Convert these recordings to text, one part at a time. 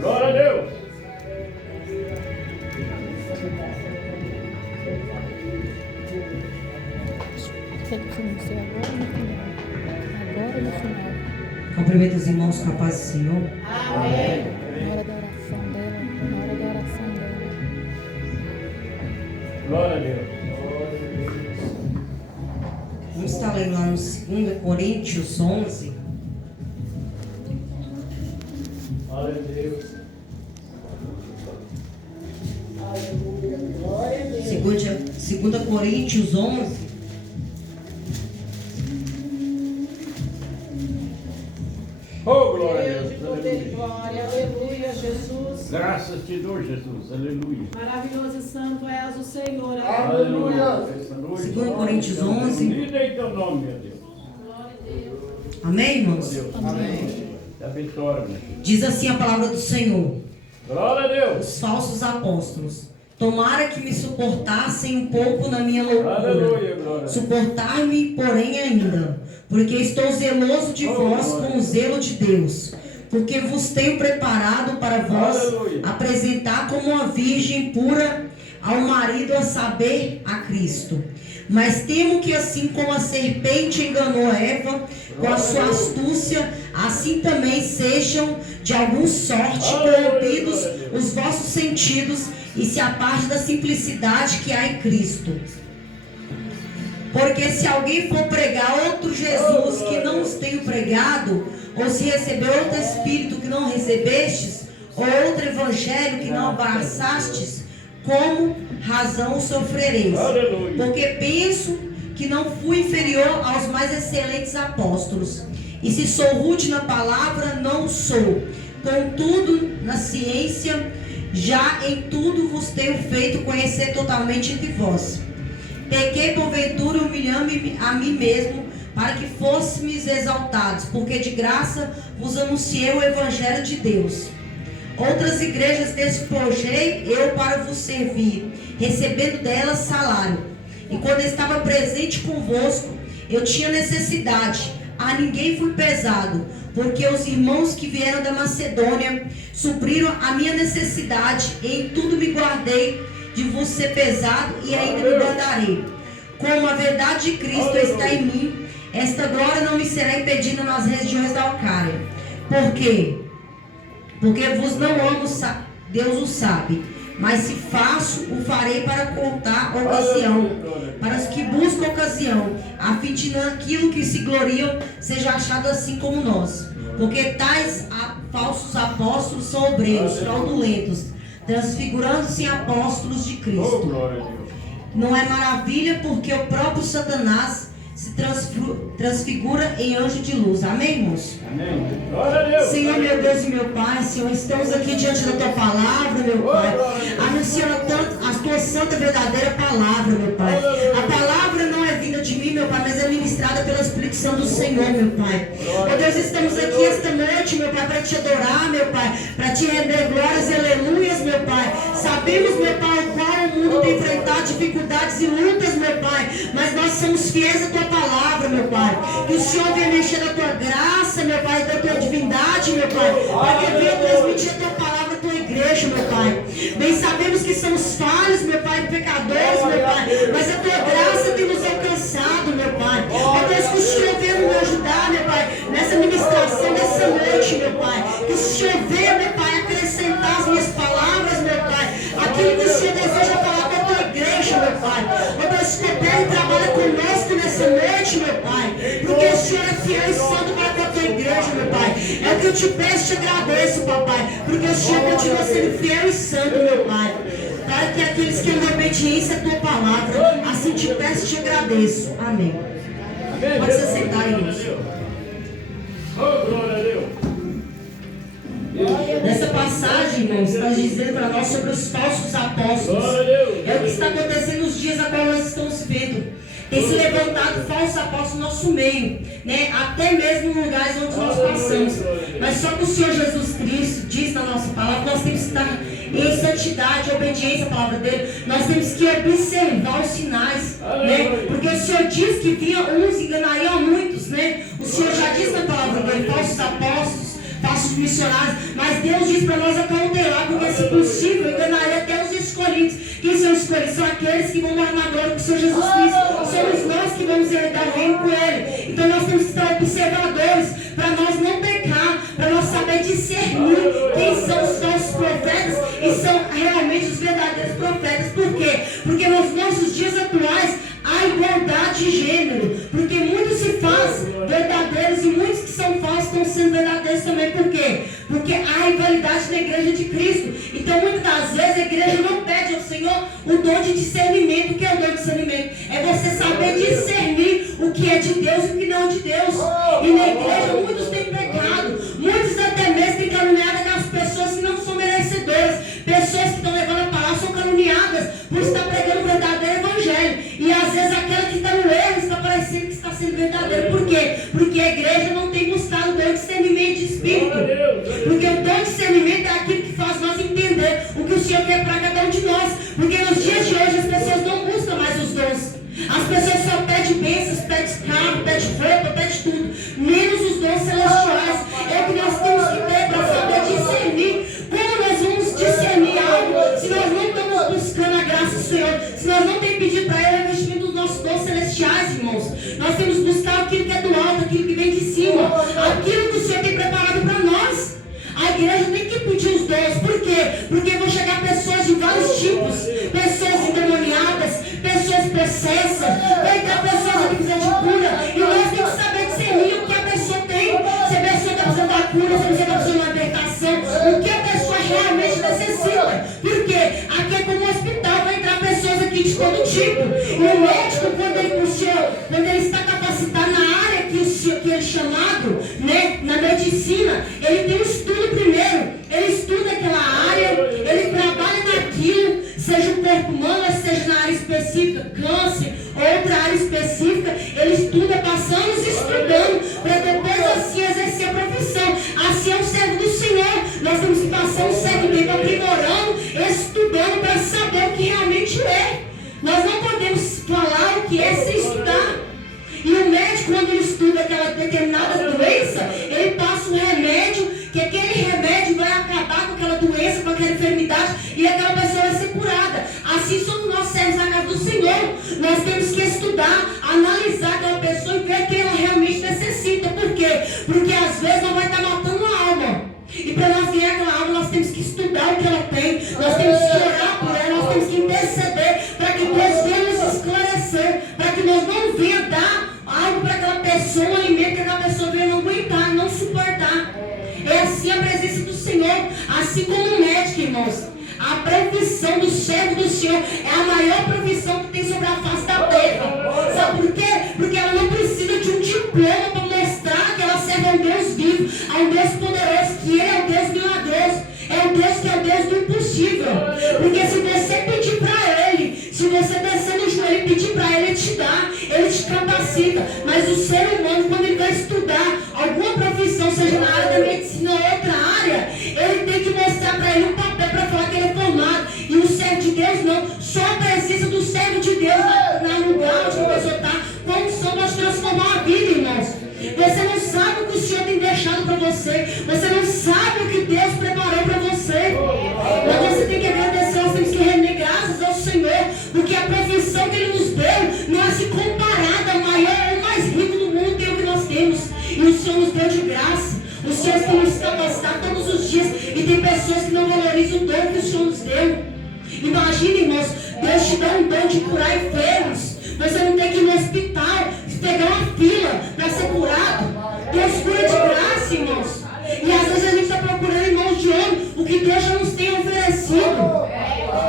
Glória a Deus. Agora no final. Cumprimenta os irmãos com a paz do Senhor. Amém. Na hora da oração dela. Na hora da oração dela. Glória a Deus. Vamos estar lendo lá no 2 Coríntios 11. Glória a Deus. Glória a Deus. 2 Coríntios 11. Oh, glória a Deus Deus. de poder e glória. Aleluia, Jesus. Graças te dou, Jesus. Aleluia. Maravilhoso e santo és o Senhor. Aleluia. Essa noite, 2 Coríntios 11. Vida em teu nome, meu Deus. Glória a Deus. Amém, irmãos? Deus. Amém. Da vitória, meu Deus. Diz assim a palavra do Senhor. Glória a Deus. Os falsos apóstolos. Tomara que me suportassem um pouco na minha loucura. Aleluia, glória. Suportar-me, porém, ainda, porque estou zeloso de vós com o zelo de Deus, porque vos tenho preparado para vós Aleluia. apresentar como uma virgem pura ao marido, a saber, a Cristo. Mas temo que assim como a serpente enganou Eva com a sua astúcia, assim também sejam de alguma sorte corrompidos os vossos sentidos e se aparte da simplicidade que há em Cristo. Porque se alguém for pregar outro Jesus que não os tenho pregado, ou se receber outro Espírito que não recebestes, ou outro Evangelho que não abraçastes, como razão sofrereis? Aleluia. Porque penso que não fui inferior aos mais excelentes apóstolos. E se sou rude na palavra, não sou. Contudo, na ciência, já em tudo vos tenho feito conhecer totalmente entre vós. Pequei porventura humilhando-me a mim mesmo, para que fôssemos exaltados, porque de graça vos anunciei o Evangelho de Deus. Outras igrejas despojei eu para vos servir, recebendo delas salário. E quando estava presente convosco, eu tinha necessidade, a ninguém fui pesado, porque os irmãos que vieram da Macedônia supriram a minha necessidade, e em tudo me guardei de vos ser pesado, e ainda me guardarei. Como a verdade de Cristo está em mim, esta glória não me será impedida nas regiões da Alcária. Por quê? Porque vos não amo, Deus o sabe. Mas se faço, o farei para contar ocasião, para os que buscam ocasião, a fim de naquilo que se gloriam seja achado assim como nós. Porque tais falsos apóstolos são obreiros, fraudulentos, transfigurando-se em apóstolos de Oh, Cristo. glória a Deus. Não é maravilha, porque o próprio Satanás se transfigura em anjo de luz. Amém, irmãos? Amém. Glória a Deus. Senhor, meu Deus e meu Pai, Senhor, estamos aqui diante da Tua palavra, meu Pai, anunciando a Tua santa e verdadeira palavra, meu Pai. A palavra não é vinda de mim, meu Pai, mas é ministrada pelo Espírito Santo do Senhor, meu Pai. Ó Deus, estamos aqui esta noite, meu Pai, para Te adorar, meu Pai, para Te render glórias e aleluias, meu Pai. Sabemos, meu Pai, o qual o mundo tem enfrentado dificuldades e lutas, meu Pai, mas nós somos fiéis à Tua palavra, meu Pai. Que o Senhor venha mexer da Tua graça, meu Pai, da Tua divindade, meu Pai, para que venha transmitir a Tua palavra à Tua igreja, meu Pai. Bem sabemos que somos falhos, meu Pai, pecadores, meu Pai, mas a Tua graça tem nos alcançado, meu Pai. Ó Deus, que o Senhor venha me ajudar, meu Pai, nessa ministração dessa noite, meu Pai. Que o Senhor venha, meu Pai, acrescentar as minhas palavras, meu Pai, aquilo que o Senhor deseja falar com a Tua igreja, meu Pai. Ó Deus, coopera e trabalha conosco nessa noite, meu Pai, porque o Senhor é fiel e santo para com a Tua igreja, meu Pai. É o que eu te peço e te agradeço, papai, porque o Senhor continua sendo fiel e santo, meu Pai, para que aqueles que andam em obediência à Tua palavra, assim te peço e te agradeço. Amém. Amém. Pode se sentar, irmãos. Oh, glória a Deus. Nessa passagem, irmãos, está dizendo para nós sobre os falsos apóstolos. Glória a Deus. É o que está acontecendo nos dias a qual nós estamos vendo. Tem se levantado falsos apóstolos no nosso meio, né? Até mesmo em lugares onde nós passamos. Mas só que o Senhor Jesus Cristo diz na nossa palavra, nós temos que estar em santidade, obediência à palavra dele. Nós temos que observar os sinais, né? Porque o Senhor diz que vinha uns enganariam a muitos, né? O Senhor já diz na palavra dele, falsos apóstolos, falsos missionários. Mas Deus diz para nós acautelar, porque se possível, enganaria até os escolhidos. Quem são os escolhidos? São aqueles que vão morar na glória com o Senhor Jesus Cristo. Somos nós que vamos herdar o reino com Ele. Então nós temos que estar observadores, para nós não pecar, para nós saber discernir quem são os falsos profetas e são realmente os verdadeiros profetas. Por quê? Porque nos nossos dias atuais há igualdade de gênero, porque muitos se fazem verdadeiros e muitos que são falsos estão sendo verdadeiros também. Por quê? Porque há rivalidade na igreja de Cristo. Então muitas das vezes a igreja não pede ao Senhor o dom de discernimento. O que é o dom de discernimento? É você saber discernir o que é de Deus e o que não é de Deus. E na igreja muitos têm pecado, muitos até mesmo têm caluniado aquelas pessoas que não são merecedoras. Pessoas que estão levando a palavra são caluniadas por estar pregando o verdadeiro evangelho. E às vezes aquela que está no erro está parecendo que está sendo verdadeiro. Por quê? Porque a igreja não tem buscado o dom de discernimento de espírito. Porque o dom de discernimento é aquilo que faz nós entender o que o Senhor quer para cada um de nós. Porque nos dias de hoje as pessoas não buscam mais os dons. As pessoas só pedem bênçãos, pedem carro, pedem roupa, pedem tudo, menos os dons celestiais. É o que nós temos que ter para saber discernir. Como nós vamos discernir algo se nós não estamos buscando a graça do Senhor, se nós não temos pedido para Ele o investimento dos nossos dons celestiais, irmãos? Nós temos que buscar aquilo que é do alto, aquilo que vem de cima, aquilo que o Senhor tem preparado para nós. A igreja tem que pedir os dons. Por quê? Porque vão chegar pessoas de vários tipos, pessoas endemoniadas, pessoas possessas, vai entrar pessoas que precisam de cura, e nós temos que saber discernir o que a pessoa tem. Se a pessoa está precisando da cura, se a pessoa está precisando de uma libertação, o que a pessoa realmente necessita. Por quê? Aqui é como um hospital, vai entrar pessoas aqui de todo tipo. E o médico, quando ele está capacitado na área que é chamado, né, na medicina, ele tem um estudo primeiro, ele estuda aquela área, ele trabalha naquilo, seja o corpo humano, seja na área específica, câncer, outra área específica, ele estuda, passa anos estudando, para depois assim exercer a profissão. Assim é o servo do Senhor. Nós temos que passar um certo tempo aprimorando, estudando, para saber o que realmente é. Nós não podemos falar o que é sem estudar. E o médico, quando ele estuda aquela determinada doença, ele passa um remédio, que aquele remédio vai acabar com aquela doença, com aquela enfermidade, e aquela pessoa vai ser curada. Assim somos nós servos na casa do Senhor. Nós temos que estudar, analisar aquela pessoa e ver o que ela realmente necessita. Por quê? Porque às vezes ela vai estar matando a alma. E para nós ganhar aquela alma, nós temos que estudar o que ela tem, nós temos que orar por ela, nós temos que interceder para que Deus venha nos esclarecer, para que nós não venha dar algo para aquela pessoa, um alimento que aquela pessoa venha não aguentar, não suportar. É assim a presença do Senhor, assim como o médico, irmãos. A profissão do servo do Senhor é a maior profissão que tem sobre a face da terra. Sabe por quê? Porque ela não precisa de um diploma para mostrar que ela serve a um Deus vivo, a um Deus poderoso, que Ele é o Deus milagroso, é o Deus que é o Deus do impossível. Porque se você pedir para Ele, se você descer no joelho e pedir para Ele, Ele te dá, Ele te capacita. Mas o ser humano, quando ele vai estudar alguma profissão, seja na área da medicina ou outra área, ele tem que mostrar para ele um papel para falar que ele é formado. E o servo de Deus não. Só a presença do servo de Deus no lugar onde a pessoa está, com unção pode transformar a vida, irmãos. Você não sabe o que o Senhor tem deixado para você. Você não sabe o que Deus preparou para você. Mas você tem que agradecer, nós temos que render graças ao Senhor, porque a profissão que Ele nos deu não é se comparada, a maior ou mais rico do mundo tem o que nós temos. E o Senhor nos deu de graça. O Senhor tem nos capacitado todos os dias. E tem pessoas que não valorizam o dom que o Senhor nos deu. Imagina, irmãos, Deus te dá um dom de curar enfermos. Você não tem que ir no hospital, pegar uma fila para ser curado. Deus cura de graça, irmãos. E às vezes a gente está procurando em mãos de homem o que Deus já nos tem oferecido.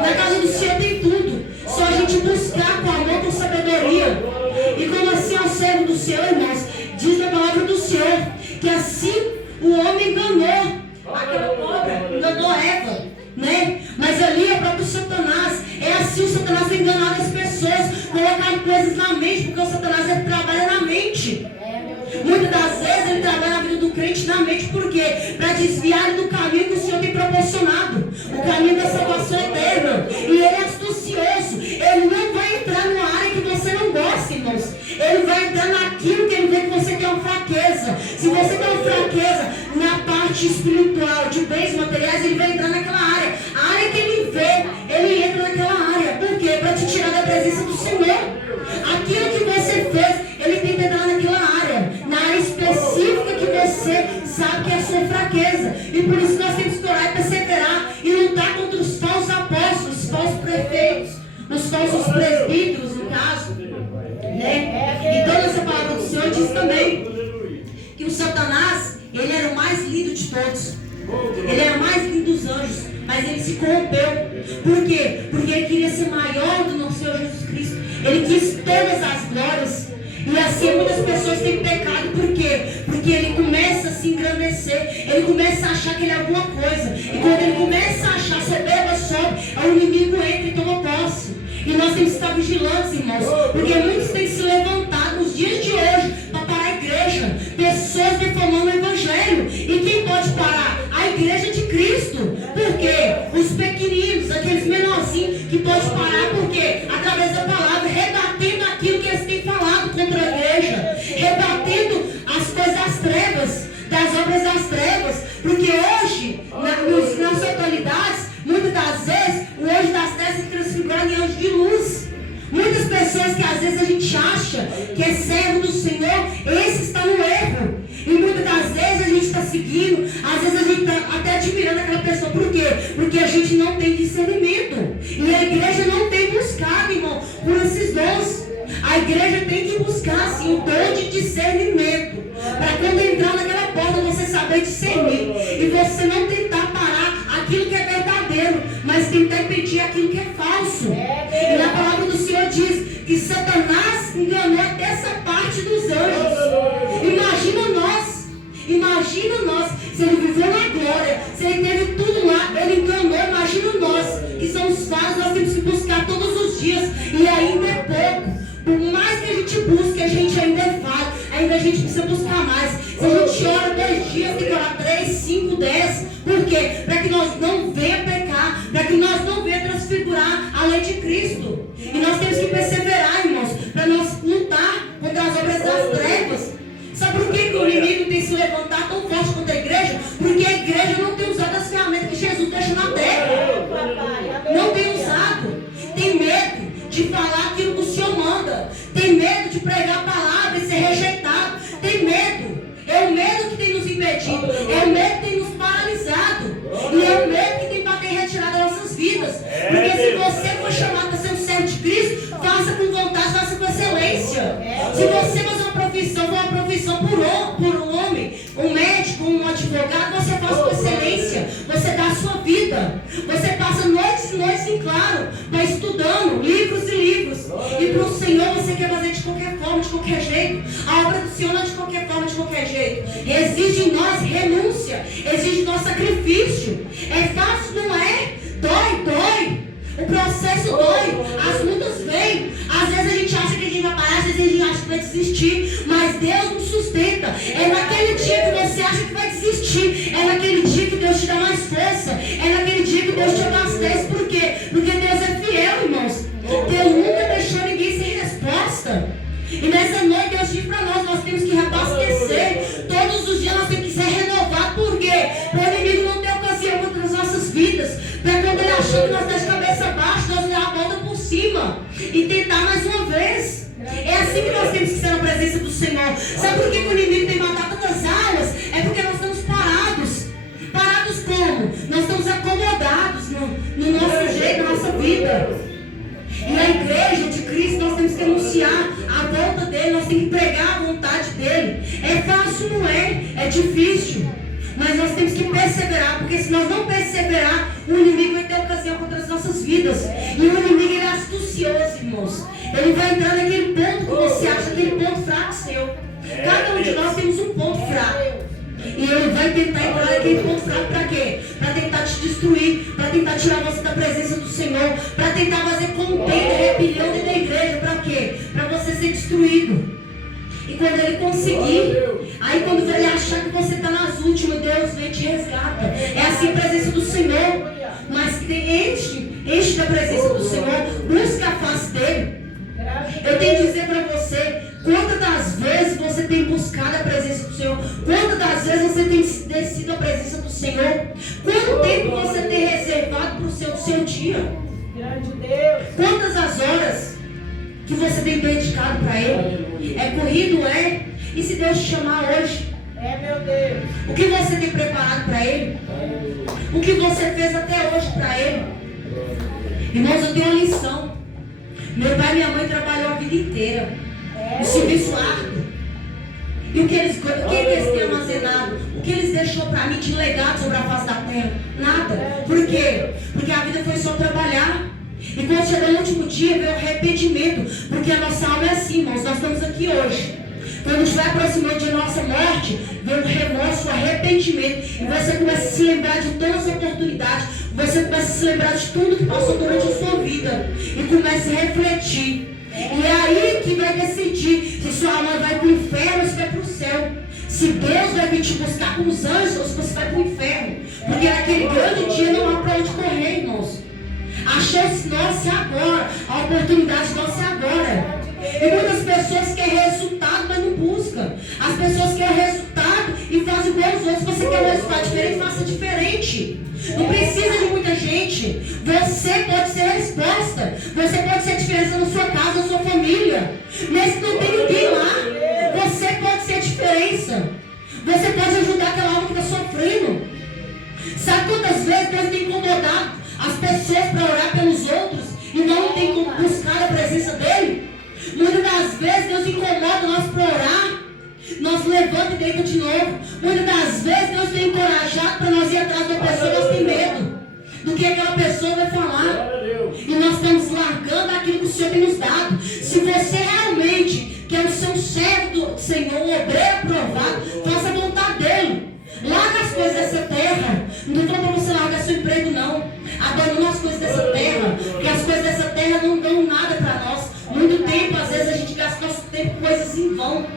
Na casa do Senhor tem tudo. Só a gente buscar com amor, com sabedoria. E como assim é o servo do Senhor, irmãos? Diz na palavra do Senhor que assim o homem enganou aquela cobra, enganou Eva, né? Mas ali é o próprio Satanás. É assim o Satanás tem enganado as pessoas, colocando coisas na mente, porque o Satanás ele trabalha na mente. Muitas das vezes ele trabalha na vida do crente na mente, por quê? Para desviar do caminho que o Senhor tem proporcionado, o caminho da salvação eterna. E ele é astucioso, ele não vai entrar numa área que você não gosta, irmãos. Ele vai entrar naquilo que ele vê que você tem uma fraqueza. Se você tem uma fraqueza na parte parte espiritual, de bens materiais, ele vai entrar naquela área. A área que ele vê, ele entra naquela área. Por quê? Para te tirar da presença do Senhor. Aquilo que você fez, ele tem que entrar naquela área, na área específica que você sabe que é a sua fraqueza. E por isso nós temos que orar e perseverar e lutar contra os falsos apóstolos, os falsos prefeitos, os falsos presbíteros, no caso, né? Então essa palavra do Senhor diz também que o Satanás, ele era o mais lindo de todos, ele era o mais lindo dos anjos, mas ele se corrompeu. Por quê? Porque ele queria ser maior do nosso Senhor Jesus Cristo. Ele quis todas as glórias. E assim muitas pessoas têm pecado. Por quê? Porque ele começa a se engrandecer. Ele começa a achar que ele é alguma coisa. E quando ele começa a achar soberba sobe, o inimigo entra e toma posse. E nós temos que estar vigilantes, irmãos. Porque muitos têm se levantado nos dias de hoje para parar a igreja. Pessoas defamando o evangelho. E quem pode parar? A igreja de Cristo. Por quê? Os pequeninos, aqueles menorzinhos que pode parar. Por quê? Através da palavra, rebatendo aquilo que eles têm falado contra a igreja. Rebatendo as coisas das trevas, das obras das trevas. Porque hoje, nas atualidades, muitas das vezes, o anjo das trevas se transfigura em anjo de luz. Muitas pessoas que às vezes a gente acha que é servo do Senhor, esse está no erro. E muitas das vezes a gente está seguindo, às vezes a gente está até admirando aquela pessoa. Por quê? Porque a gente não tem discernimento. E a igreja não tem buscado, irmão, por esses dons. A igreja tem que buscar, sim, o dom de discernimento. Para quando entrar naquela porta, você saber discernir. E você não tentar parar aquilo que é verdadeiro, mas tentar impedir aquilo que é falso. E na palavra do Senhor diz que Satanás enganou até essa parte dos anjos. Imagina nós, se ele viveu na glória, se ele teve tudo lá, ele enganou. Imagina nós, que somos falhos, nós temos que buscar todos os dias, e ainda é pouco. Por mais que a gente busque, a gente ainda é falho, ainda a gente precisa buscar mais. Se a gente ora 2 dias, tem que orar 3, 5, 10. Por quê? Para que nós não venha pecar, para que nós não venha transfigurar a lei de Cristo. E nós temos que perseverar, irmãos, para nós lutar contra as obras das trevas. Sabe por que o inimigo tem se levantado tão forte contra a igreja? Porque a igreja não tem usado as ferramentas que Jesus deixa na terra. Não tem usado. Tem medo de falar aquilo que o Senhor manda. Tem medo de pregar a palavra e ser rejeitado. Tem medo. É o medo que tem nos impedido. É o medo que tem nos paralisado. E é o medo que tem para ter retirado das nossas vidas. Porque se você for chamado para ser um servo de Cristo, faça com vontade, faça com excelência. Se você fazer uma profissão por um homem, um médico, um advogado, você faz com excelência. Você dá a sua vida. Você passa noites e noites em claro, vai estudando livros e livros. E para o Senhor você quer fazer de qualquer forma, de qualquer jeito. A obra do Senhor não é de qualquer forma, de qualquer jeito. Exige em nós renúncia, exige em nós sacrifício. É fácil, não é? Dói. O processo dói, as lutas vêm. Às vezes a gente acha que a gente vai parar, às vezes a gente acha que vai desistir, mas Deus nos sustenta. É naquele dia que você acha que vai desistir, é naquele dia que Deus te dá mais força, é naquele dia que Deus te abastece. Por quê? Porque Deus é fiel, irmãos. Deus nunca deixou ninguém sem resposta. E nessa noite Deus diz para nós temos que reabastecer. Todos os dias nós temos que ser renovados. Por quê? Para o inimigo não ter ocasião contra as nossas vidas. Para quando ele achou que nós estamos de cabeça baixa, nós dar a volta por cima e tentar mais uma vez. É assim que nós temos que ser na presença do Senhor. Sabe por que o inimigo tem matado tantas almas? É porque nós estamos parados. Parados como? Nós estamos acomodados no nosso jeito, na nossa vida. E na igreja de Cristo nós temos que anunciar a volta dele, nós temos que pregar a vontade dele. É fácil, não é? É difícil. Mas nós temos que perseverar, porque se nós não perseverar, o inimigo vai ter ocasião contra as nossas vidas. E o inimigo ele é astucioso, irmãos. Ele vai entrar naquele ponto que você acha, aquele ponto fraco seu. Cada um de nós temos um ponto fraco. E ele vai tentar entrar naquele ponto fraco para quê? Para tentar te destruir, para tentar tirar você da presença do Senhor, para tentar fazer contenda, rebelião dentro da igreja. Para quê? Para você ser destruído. E quando ele conseguir, aí quando ele achar que você está nas últimas, Deus vem e te resgata. É assim a presença do Senhor. Mas enche da presença do Senhor, busca a face dele. Eu tenho que dizer para você, quantas das vezes você tem buscado a presença do Senhor? Quantas das vezes você tem descido a presença do Senhor? Quanto tempo você tem reservado para o seu dia? Grande Deus. Quantas as horas que você tem dedicado para Ele? É corrido, é? E se Deus te chamar hoje? É, meu Deus. O que você tem preparado para Ele? O que você fez até hoje para Ele? Irmãos, eu tenho uma lição. Meu pai e minha mãe trabalhou a vida inteira. O serviço árduo. E o que eles têm armazenado? O que eles deixou para mim de legado sobre a face da terra? Nada. Por quê? Porque a vida foi só trabalhar. E quando chegou no último dia, veio o arrependimento. Porque a nossa alma é assim, irmãos. Nós estamos aqui hoje. Quando vai aproximando de nossa morte, vem o remorso, o arrependimento. E você começa a se lembrar de todas as oportunidades. Você começa a se lembrar de tudo que passou durante a sua vida. E começa a refletir. E é aí que vai decidir se sua alma vai para o inferno ou se vai para o céu. Se Deus vai vir te buscar com os anjos ou se você vai para o inferno. Porque naquele grande dia não há para onde correr, irmãos. A chance nossa é agora. A oportunidade nossa é agora. E muitas pessoas querem resultado, mas não buscam. As pessoas querem resultado e fazem igual os outros. Se você quer um resultado diferente, faça diferente. Não precisa de muita gente. Você pode ser a resposta. Você pode ser a diferença na sua casa, na sua família. Mesmo que não tem ninguém lá, você pode ser a diferença. Você pode ajudar aquela alma que está sofrendo. Sabe quantas vezes Deus tem incomodado as pessoas para orar pelos outros e não tem como buscar a presença dele? Muitas das vezes Deus incomoda nós para orar. Nós levanta e deita de novo. Muitas das vezes Deus tem encorajado para nós ir atrás da pessoa. Nós temos medo do que aquela pessoa vai falar. E nós estamos largando aquilo que o Senhor tem nos dado. Se você realmente quer ser um servo do Senhor, um obreiro aprovado, faça a vontade dele. Larga as coisas dessa terra. Não estou falando para você largar seu emprego, não. Abandona as coisas dessa terra. Porque as coisas dessa terra não dão nada para nós. Muito tempo, às vezes a gente gasta nosso tempo com coisas em vão.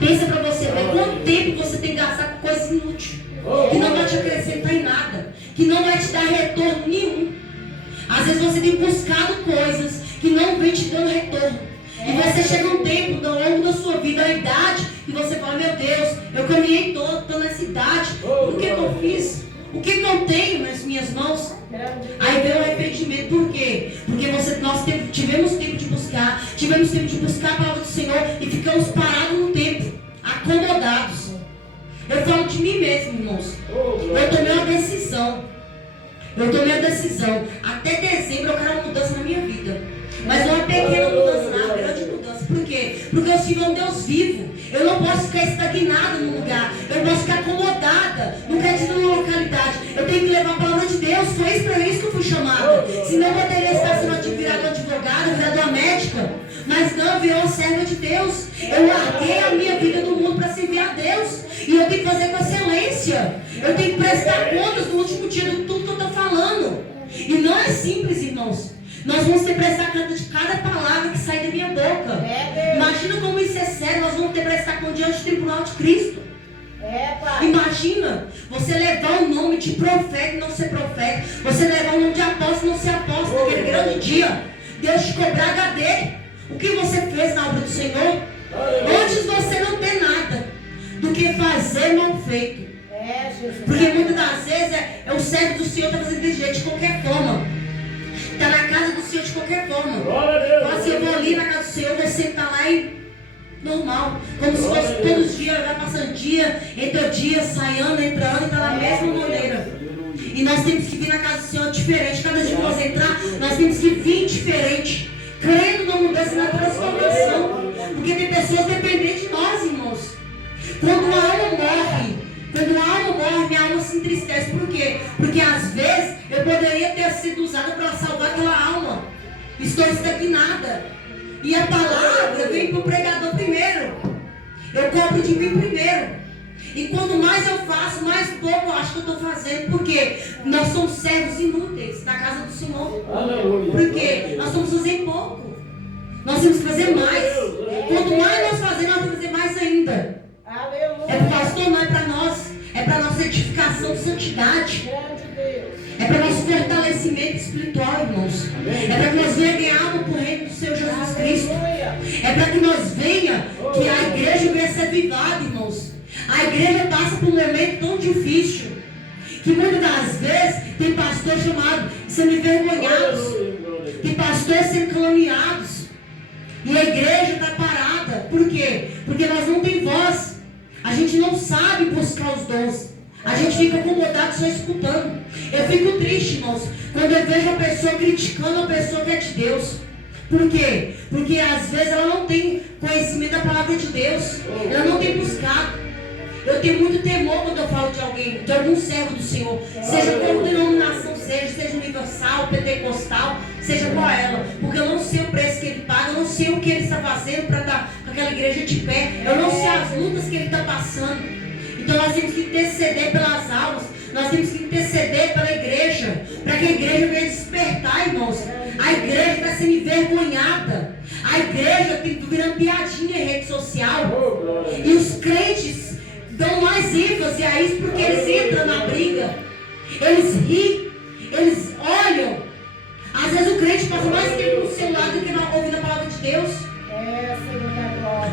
Pensa para você ver quanto tempo você tem gastado com coisas inúteis, que não vai te acrescentar em nada, que não vai te dar retorno nenhum. Às vezes você tem buscado coisas que não vem te dando retorno. E você chega um tempo ao longo da sua vida, a idade, e você fala, meu Deus, eu caminhei todo, estou nessa idade, o que eu fiz? O que eu tenho nas minhas mãos? Aí vem o arrependimento. Por quê? Porque nós tivemos tempo de buscar, a palavra do Senhor e ficamos parados no tempo, acomodados. Eu falo de mim mesmo, irmãos. Eu tomei uma decisão. Até dezembro eu quero uma mudança na minha vida. Mas não é uma pequena mudança, não é uma grande mudança. Por quê? Porque eu sigo um Deus vivo. Eu não posso ficar estagnada num lugar. Eu não posso ficar acomodada. Não quer dizer numa localidade. Eu tenho que levar a palavra de Deus. Foi para isso que eu fui chamada. Senão eu poderia estar sendo virada advogada, virada médica. Mas não, virou uma serva de Deus. Eu larguei a minha vida do mundo para servir a Deus. E eu tenho que fazer com excelência. Eu tenho que prestar contas no último dia de tudo que eu estou falando. E não é simples, irmãos. Nós vamos ter que prestar conta de cada palavra que sai da minha boca. Imagina como isso é sério. Nós vamos ter que prestar conta diante do tribunal de Cristo. Imagina você levar o nome de profeta e não ser profeta. Você levar o nome de apóstolo e não ser apóstolo. Naquele grande dia, Deus te cobrar HD. O que você fez na obra do Senhor? Antes você não ter nada do que fazer mal feito. Porque muitas das vezes é o servo do Senhor está fazendo desse jeito, de qualquer forma. Está na casa do Senhor de qualquer forma. Fala assim, eu vou ali na casa do Senhor, você está lá e normal. Como se fosse todos os dias, vai passando dia, entra dia, saindo, entrando, está da mesma maneira. E nós temos que vir na casa do Senhor diferente. Cada dia que nós entrar, nós temos que vir diferente. Crendo na mudança e na transformação. Porque tem pessoas dependentes de nós, irmãos. Quando a alma morre, minha alma se entristece. Por quê? Porque às vezes eu poderia ter sido usada para salvar aquela alma. Estou estagnada. E a palavra vem para o pregador primeiro. Eu cobro de mim primeiro. E quanto mais eu faço, mais pouco eu acho que eu estou fazendo. Por quê? Nós somos servos inúteis na casa do Senhor. Por quê? Nós estamos fazendo pouco. Nós temos que fazer mais. Quanto mais nós fazemos, nós temos que fazer mais ainda. É para o pastor, não é para nós. É para nossa edificação de santidade. É para nosso fortalecimento espiritual, irmãos. É para que nós venhamos ganhar alma por reino do Senhor Jesus Cristo. É para que nós venha, que a igreja avivado, irmãos. A igreja passa por um momento tão difícil que muitas das vezes tem pastor chamado sendo envergonhados, tem pastores sendo caluniados, e a igreja está parada. Por quê? Porque nós não temos voz, a gente não sabe buscar os dons, a gente fica acomodado só escutando. Eu fico triste, irmãos, quando eu vejo a pessoa criticando a pessoa que é de Deus. Por quê? Porque às vezes ela não tem conhecimento da palavra de Deus, ela não tem buscado. Eu tenho muito temor quando eu falo de alguém, de algum servo do Senhor, seja qual denominação seja universal, pentecostal, seja qual ela, porque eu não sei o preço que ele paga, eu não sei o que ele está fazendo para estar com aquela igreja de pé, eu não sei as lutas que ele está passando. Então nós temos que interceder pelas almas, nós temos que interceder pela igreja, para que a igreja venha despertar, irmãos. A igreja está sendo envergonhada, a igreja está virando piadinha em rede social, e os crentes dão mais ênfase a isso porque eles entram na briga, eles riem, eles olham. Às vezes o crente passa mais tempo no celular do que ouvindo a palavra de Deus.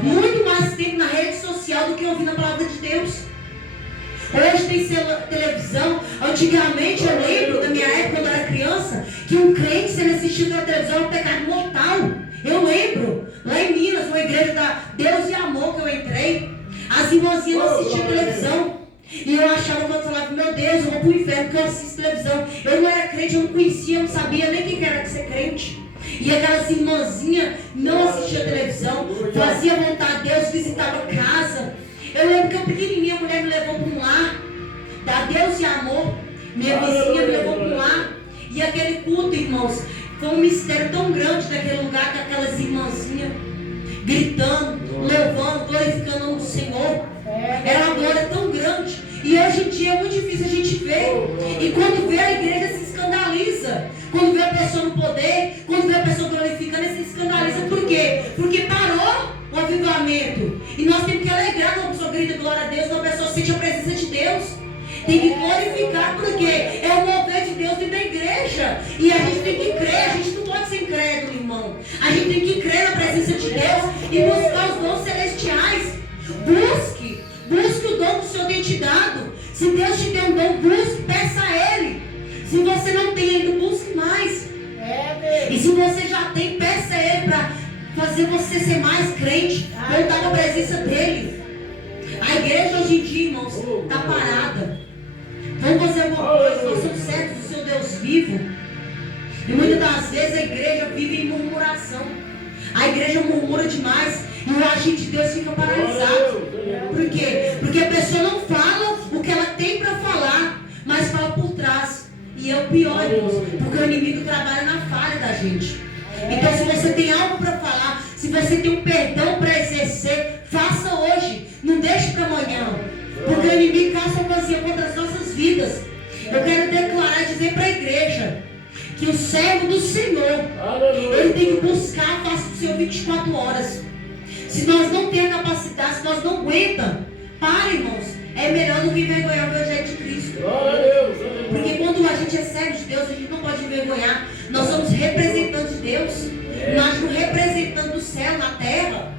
Muito mais tempo na rede social do que ouvindo a palavra de Deus. Hoje tem televisão. Antigamente eu lembro da minha época quando eu era criança que um crente sendo assistido na televisão era um pecado mortal. Eu lembro, lá em Minas, uma igreja da Deus e Amor que eu entrei, as irmãzinhas não assistiam televisão. E eu achava, quando eu falava, meu Deus, eu vou pro inferno porque eu assisto televisão. Eu não era crente, eu não conhecia, eu não sabia nem quem era de ser crente. E aquelas irmãzinhas não assistiam televisão, fazia vontade de Deus, visitava casa. Eu lembro que eu pequenininha, a mulher me levou para um lar, da Deus e Amor. Minha vizinha me levou para um lar. E aquele culto, irmãos, foi um mistério tão grande naquele lugar, com aquelas irmãzinhas gritando, louvando, glorificando o nome do Senhor. Era uma glória tão grande. E hoje em dia é muito difícil a gente ver. E quando vê, a igreja se escandaliza. Quando vê a pessoa no poder, quando vê a pessoa glorificando, ele se escandaliza. Por quê? Porque parou o avivamento. E nós temos que alegrar quando a pessoa grita glória a Deus, quando a pessoa sente a presença de Deus. Tem que glorificar, porque é o mover de Deus dentro da igreja. E a gente tem que crer, a gente não pode ser incrédulo, irmão. A gente tem que crer na presença de Deus e buscar os dons celestiais. Busque o dom que o Senhor tem te dado. Se Deus te deu um dom, busque, peça a Ele. Se você não tem ainda, busque mais. E se você já tem, peça a Ele para fazer você ser mais crente, voltar na presença dEle. A igreja hoje em dia, irmãos, está parada. Vamos fazer alguma coisa, nós somos servos do seu Deus vivo. E muitas das vezes a igreja vive em murmuração. A igreja murmura demais e o agir de Deus fica paralisado. Por quê? Porque a pessoa não fala o que ela tem para falar, mas fala por trás. E é o pior, irmãos, porque o inimigo trabalha na falha da gente. Então, se você tem algo para falar, se você tem um perdão para exercer, faça hoje, não deixe para amanhã, porque o inimigo caça ocasião contra as nossas vidas. Eu quero declarar e dizer para a igreja que o servo do Senhor, ele tem que buscar a face do Senhor 24 horas. Se nós não temos a capacidade, se nós não aguentamos, para, irmãos, é melhor do que envergonhar o Evangelho de Cristo. Porque quando a gente é servo de Deus, a gente não pode envergonhar. Nós somos representantes de Deus. Nós somos representantes do céu na terra.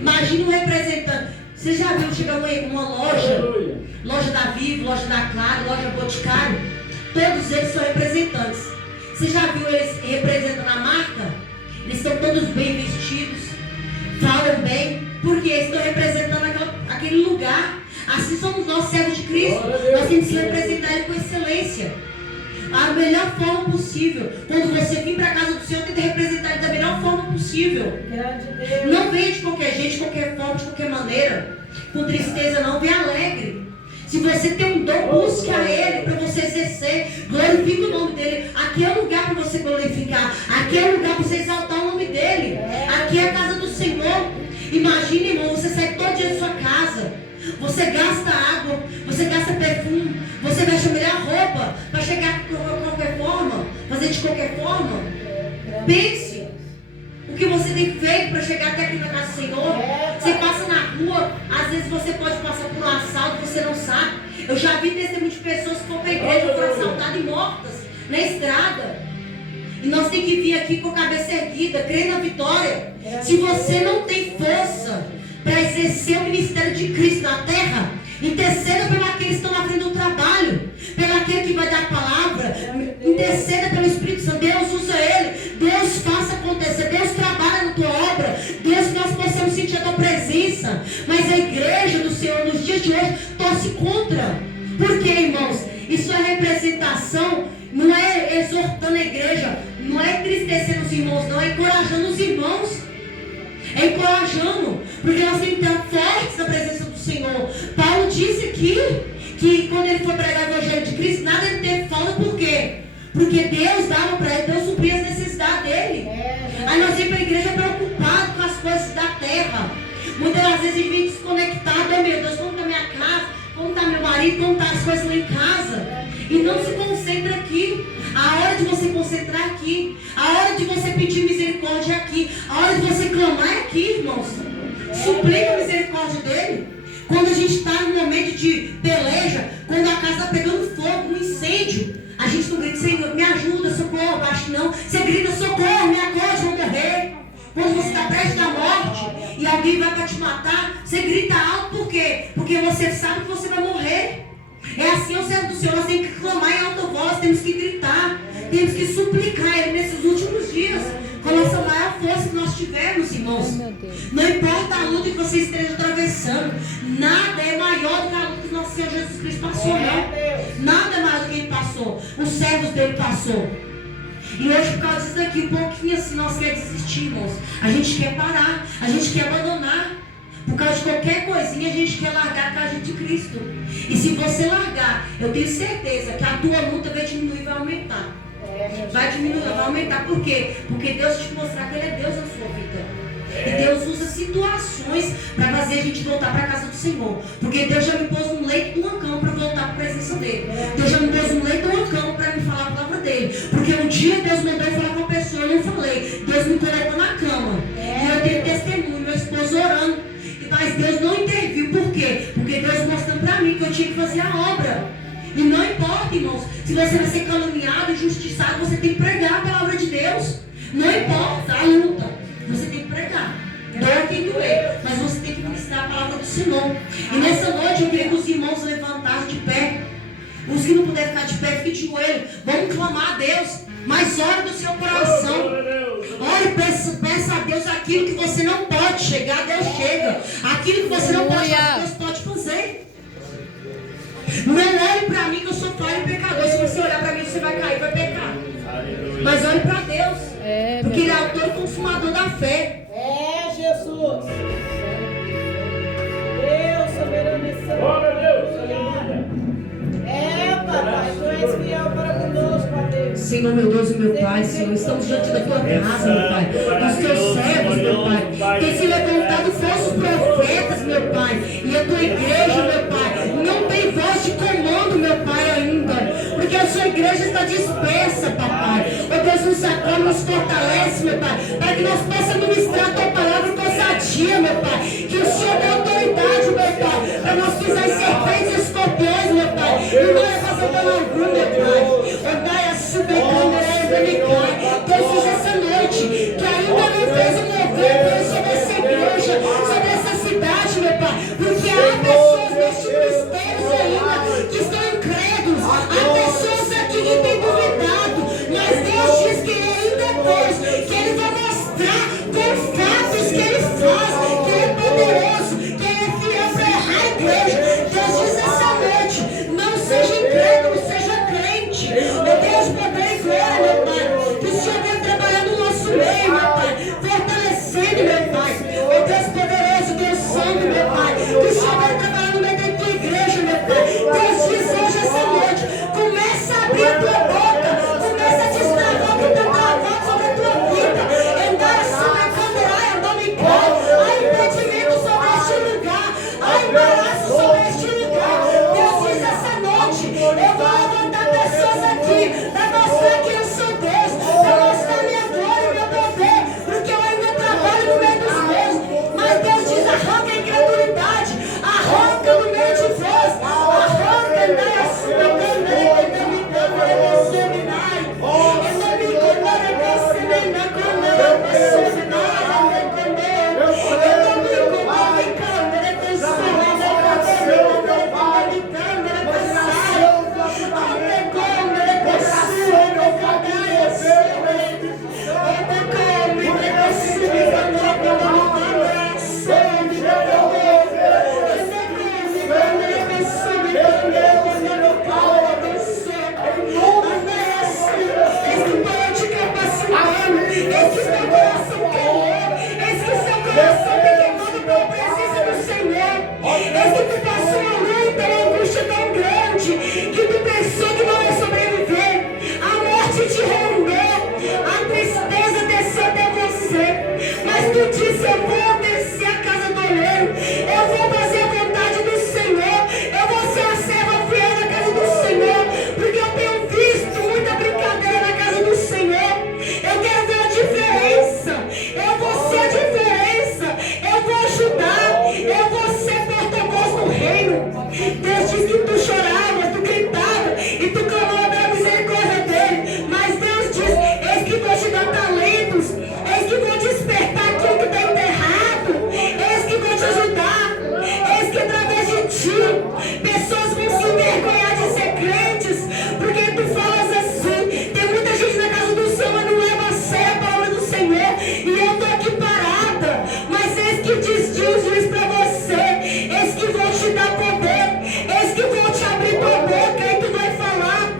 Imagina um representante. Você já viu chegar uma loja da Vivo, loja da Claro, loja Boticário? Todos eles são representantes. Você já viu eles representando a marca? Eles estão todos bem vestidos, falam bem, porque eles estão representando aquele lugar. Assim somos nós, servos de Cristo. Nós temos que representar Ele com excelência. A melhor forma possível. Quando você vir para a casa do Senhor, tenta representar Ele da melhor forma possível. Não venha de qualquer jeito, de qualquer forma, de qualquer maneira. Com tristeza não, venha alegre. Se você tem um dom, busque a Ele para você exercer. Glorifique o nome dEle. Aqui é o lugar para você glorificar. Aqui é o lugar para você exaltar o nome dEle. Aqui é a casa do Senhor. Imagine, irmão, você sai todo dia da sua casa. Você gasta água, você gasta perfume, você veste a melhor roupa para chegar de qualquer forma, fazer de qualquer forma. Pense o que você tem feito para chegar até aqui na casa do Senhor. Você passa na rua, às vezes você pode passar por um assalto, você não sabe. Eu já vi testemunho de pessoas que foram para a igreja, foram assaltadas e mortas na estrada. E nós temos que vir aqui com a cabeça erguida, crer na vitória. Se você não tem força para exercer o ministério de Cristo na terra. Interceda por aqueles que estão na frente do trabalho, pelo aquele que vai dar a palavra. Interceda pelo Espírito Santo. Deus usa ele. Deus faça acontecer. Deus trabalha na tua obra. Deus, que nós possamos sentir a tua presença. Mas a igreja do Senhor nos dias de hoje torce contra. Por quê, irmãos? Isso é representação. Não é exortando a igreja, não é entristecendo os irmãos, não, é encorajando os irmãos. É encorajando, porque nós temos que estar fortes na presença do Senhor. Paulo disse aqui que quando ele foi pregar o Evangelho de Cristo, nada ele teve falta. Por quê? Porque Deus dava para ele, Deus supria as necessidades dele. Aí nós vamos para a igreja preocupados com as coisas da terra. Muitas das vezes a gente vem desconectado. Oh meu Deus, como está minha casa? Como está meu marido? Como estão as coisas lá em casa? E não se concentra aqui. A hora de você concentrar aqui. A hora de você pedir misericórdia é aqui. A hora de você clamar é aqui, irmãos. Suplica a misericórdia dele. Quando a gente está num momento de peleja, quando a casa está pegando fogo, um incêndio, a gente não grita, Senhor, me ajuda, socorro, acho não. Você grita, socorro, me acorde, vou morrer. Quando você está prestes à morte e alguém vai para te matar, você grita alto, por quê? Porque você sabe que você vai morrer. É assim o servo do Senhor, nós temos que clamar em alta voz, temos que gritar, temos que suplicar Ele nesses últimos dias, com a nossa maior força que nós tivermos, irmãos. Não importa a luta que você esteja atravessando, nada é maior do que a luta que nosso Senhor Jesus Cristo passou, não. Nada é maior do que Ele passou, os servos dele passou. E hoje, por causa disso daqui, um pouquinho assim, nós queremos desistir, irmãos. A gente quer parar, a gente quer abandonar. Por causa de qualquer coisinha, a gente quer largar a casa de Cristo. E se você largar, eu tenho certeza que a tua luta vai diminuir e vai aumentar. Vai diminuir, vai aumentar. Por quê? Porque Deus te mostrar que Ele é Deus na sua vida. E Deus usa situações para fazer a gente voltar para a casa do Senhor. Porque Deus já me pôs um leito de uma cama para voltar para a presença dEle. Deus já me pôs um leito de uma cama para me falar a palavra dEle. Porque um dia Deus mandou eu falar com a pessoa, eu não falei. Deus me colocou na cama. E eu tenho testemunho, meu esposo orando. Mas Deus não interviu. Por quê? Porque Deus mostrando para mim que eu tinha que fazer a obra. E não importa, irmãos, se você vai ser caluniado, injustiçado, você tem que pregar a palavra de Deus. Não importa a luta, você tem que pregar. Doer quem doer, mas você tem que ministrar a palavra do Senhor. E nessa noite eu queria que os irmãos levantassem de pé. Os que não puderem ficar de pé, fiquem de joelho. Vamos clamar a Deus. Mas ore do seu coração. Ore, peça a Deus aquilo que você não pode chegar, Deus chega. Aquilo que você não pode fazer, Deus pode fazer. Não olhe para mim que eu sou falho e pecador. Se você olhar para mim, você vai cair, vai pecar. Mas olhe para Deus. Porque Ele é o autor e consumador da fé. É, Jesus. Deus, soberano e santo. Glória a Deus, aleluia. É, papai, tu és fiel para conosco, ó Deus. Senhor, meu Deus e meu Pai, Senhor, estamos diante da tua casa, meu Pai, dos teus servos, meu Pai. Tem se levantado falsos profetas, meu Pai, e a tua igreja, meu Pai, não tem voz de comando, meu Pai, ainda, porque a sua igreja está dispersa, papai. Ó Deus, nos acolhe, nos fortalece, meu Pai, para que nós possamos ministrar a tua palavra com ousadia, meu Pai, que o Senhor dê autoridade, meu Pai, para nós pisar em serpentes e escorpiões, meu Pai, e não é fazer dano algum, meu Pai. Ó Pai, a subcâmara Deus diz essa noite que ainda não fez um mover sobre essa igreja, sobre essa cidade, meu Pai, porque há pessoas neste ministério ainda que estão incrédulos, há pessoas aqui que têm duvidado, mas Deus diz que ainda depois, que Ele vai mostrar com fatos que Ele faz, que Ele é poderoso. Mas tu disse: eu vou descer a casa do oleiro, eu vou fazer a vontade do Senhor, eu vou ser a serva fiel na casa do Senhor, porque eu tenho visto muita brincadeira na casa do Senhor. Eu quero ver a diferença, eu vou ser a diferença, eu vou ajudar, eu vou ser porta-voz do reino. Deus diz que tu chorava, tu gritava e tu clamava pela misericórdia dele, mas Deus diz: eis que vou te dar talentos, eis que vou despertar aquilo que está enterrado, eis que vou te ajudar, eis que através de ti pessoas vão se envergonhar de ser crentes, porque tu falas assim. Tem muita gente na casa do Senhor, mas não leva a sério a palavra do Senhor, e eu estou aqui parada, mas eis que diz para você: eis que vou te dar poder, eis que vou te abrir tua boca e tu vai falar.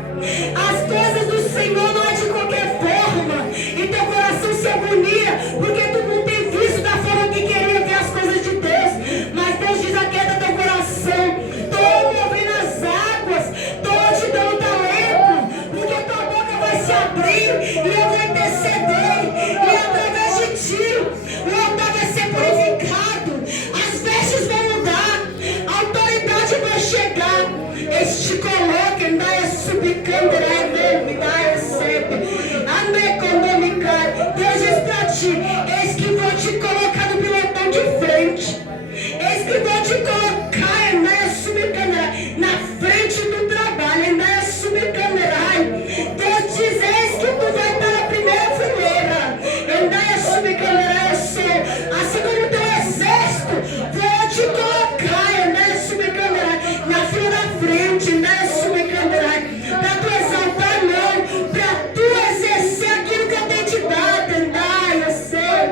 As coisas do Senhor não é de qualquer forma, e teu coração se agonia, porque tu não tem visto da forma que queria ver as coisas de Deus. Mas Deus diz: aquieta teu coração, estou movendo as águas, estou te dando talento, porque tua boca vai se abrir e eu vou interceder, e através de ti o altar vai ser purificado, as vestes vão mudar, a autoridade vai chegar. Este coloca, andaia subicandra, me dá sempre, ande quando me cai. Deus diz pra ti: eis que vou te colocar no pilotão de frente, eis que vou te colocar, andaia subicandra, na frente do trabalho, andaia subicandra. Deus diz: eis que tu vai estar na primeira fileira, andaia subicandra, eu sou, assim como teu exército, vou te colocar, andaia subicandra, na fila da frente, andaia subicandra, para tu exaltar não, para tu exercer aquilo que eu tenho te dado, andaia, sei,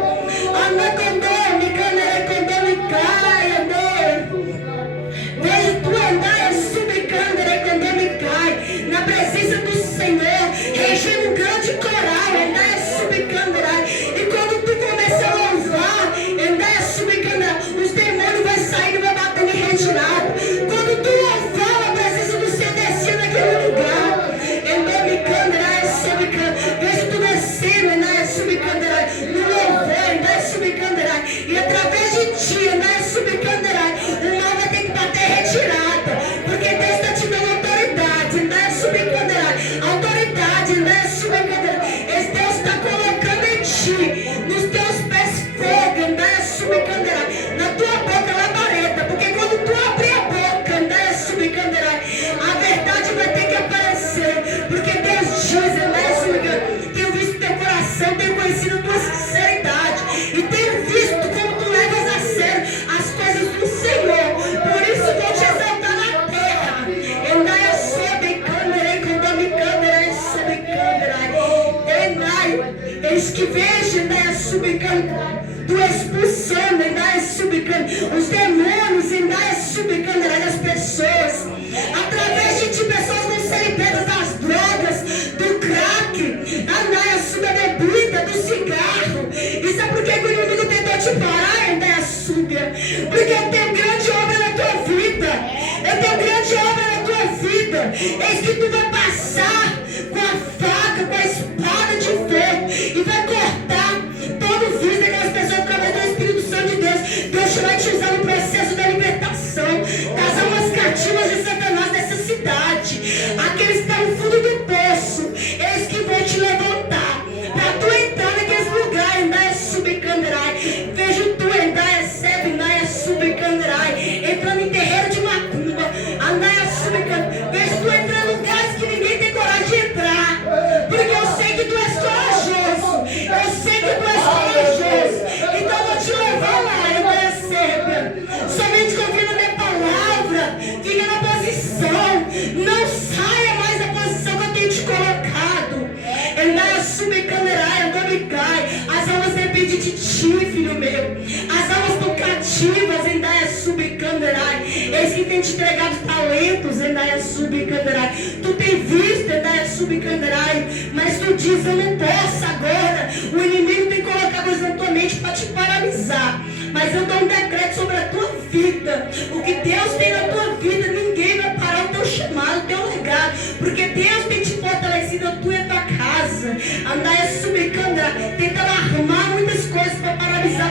anda quando me canere, quando me cai, vejo tu andar subicandra, quando me cai, na presença do Senhor, regendo um grande coral, andar subicandra, e quando tu começa a louvar, andar subicandra, os demônios vão saindo, vai batendo em retirada. Quando tu louvava, a presença do Senhor descia naquele lugar, andar me candra, subicandra, vejo tu descendo, andar subicandra, no louvor, andar subicandra, e através de ti, andar subicandra, o mal vai ter que bater retirada, porque Deus está te dando autoridade, andar subicandra, autoridade, andar subicandra, esse Deus está colocando em ti, nos teus pés fogo, andar subicandra, na tua boca labareda, porque quando tu abrir a boca, andar subicandra, a verdade vai ter que aparecer, porque Deus diz, andar subicandra, tenho visto teu coração, tenho conhecido tua sinceridade, e tenho visto como tu levas a sério as coisas do Senhor, por isso vou te exaltar na terra, andar subicandra, quando me candra, subicandra, eis que vejo, andar subicandra, tu expulsando, andar subicandra, os demônios, andar subicandra das pessoas, através de ti pessoas vão serem presas das drogas, do crack, andar sub a bebida, do cigarro. E sabe por que o inimigo tentou te parar, andar súbia? Porque eu tenho grande obra na tua vida, eu tenho grande obra na tua vida, eis que tu vai passar com a faca, com a espada de fogo, e vai cortar todo o vício daquelas pessoas através do Espírito Santo de Deus. Deus vai te usar no processo da libertação das almas cativas de Satanás dessa cidade, aqueles que estão no fundo do poço, eles que vão te levantar para tu entrar naqueles lugares, andar subicandrai, vejo tu andar subicandrai, entrando em terreiro de macumba, andar subicandrai, vejo tu entrar em lugares que ninguém tem coragem de entrar, porque eu sei que tu és corajoso, eu sei que tu és corajoso, então eu vou te levar lá, andar somente confia na minha palavra, fica na posição, não saia mais da posição que eu tenho te colocado, andar subicandrai, andar me cai, as almas dependem de ti, filho meu, as almas estão cativas, andar subicandrai, eis que tem te entregado talentos, andar subicandrai, tu tem visto, andar subicandrai, mas tu diz, eu não posso agora, o inimigo tem colocado coisas na tua mente para te paralisar, mas eu dou um decreto sobre a tua vida, o que Deus tem na tua vida, ninguém vai parar o teu chamado, o teu legado, porque Deus tem te fortalecido, tu e a tua casa, andar subicandrai, tentando arrumar muitas coisas para paralisar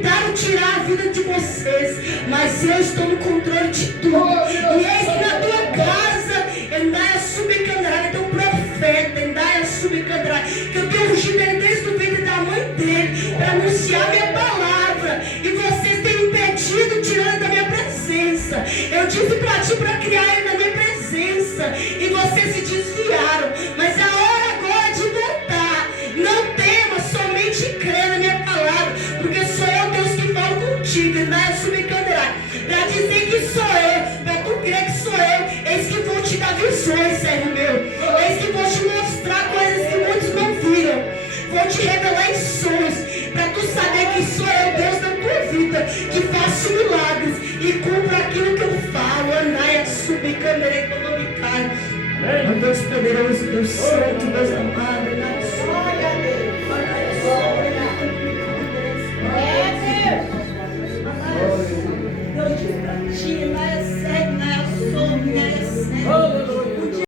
tentaram tirar a vida de vocês, mas eu estou no controle de tudo. E eis que na tua casa, Endaia Subcandará, teu profeta, Endaia Subcandará, que eu tenho ungido ele desde o ventre da mãe dele, para anunciar minha palavra, e vocês têm impedido, tirando da minha presença. Eu disse para ti para criar ele na minha presença, e vocês se desviaram, mas é a hora agora de voltar. Não tema, somente crê na minha palavra, porque sou eu, Deus, que falo contigo, Endaia Subcandará, para dizer que sou eu, para tu crer que sou eu. Eis que vou te dar visões, servo meu, eis que vou te mostrar coisas que muitos não viram, vou te revelar em sonhos, para tu saber que sou eu, Deus, na tua vida, que faço milagres e cumpro aquilo que eu falo. Andaia Subcandará, economicai. Deus poderoso, Deus santo, Deus amado,